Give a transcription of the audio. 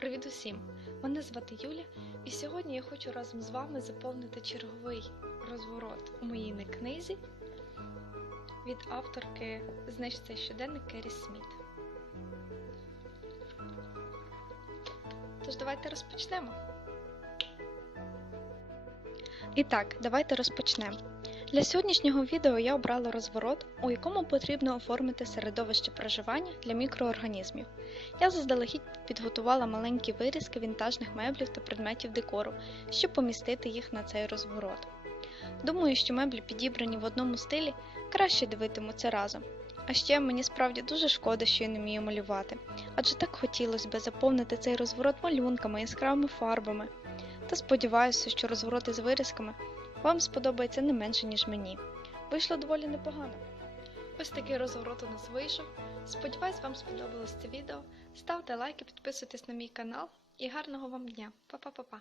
Привіт усім! Мене звати Юля, і сьогодні я хочу разом з вами заповнити черговий розворот у моїй книзі від авторки цей щоденник Керрі Сміт. Тож давайте розпочнемо. І так, давайте розпочнемо. Для сьогоднішнього відео я обрала розворот, у якому потрібно оформити середовище проживання для мікроорганізмів. Я заздалегідь підготувала маленькі вирізки вінтажних меблів та предметів декору, щоб помістити їх на цей розворот. Думаю, що меблі, підібрані в одному стилі, краще дивитимуться разом. А ще мені справді дуже шкода, що я не вмію малювати, адже так хотілося б заповнити цей розворот малюнками, яскравими фарбами. Та сподіваюся, що розвороти з вирізками вам сподобається не менше, ніж мені. Вийшло доволі непогано. Ось такий розворот у нас вийшов. Сподіваюсь, вам сподобалось це відео. Ставте лайки, підписуйтесь на мій канал і гарного вам дня. Па-па-па-па!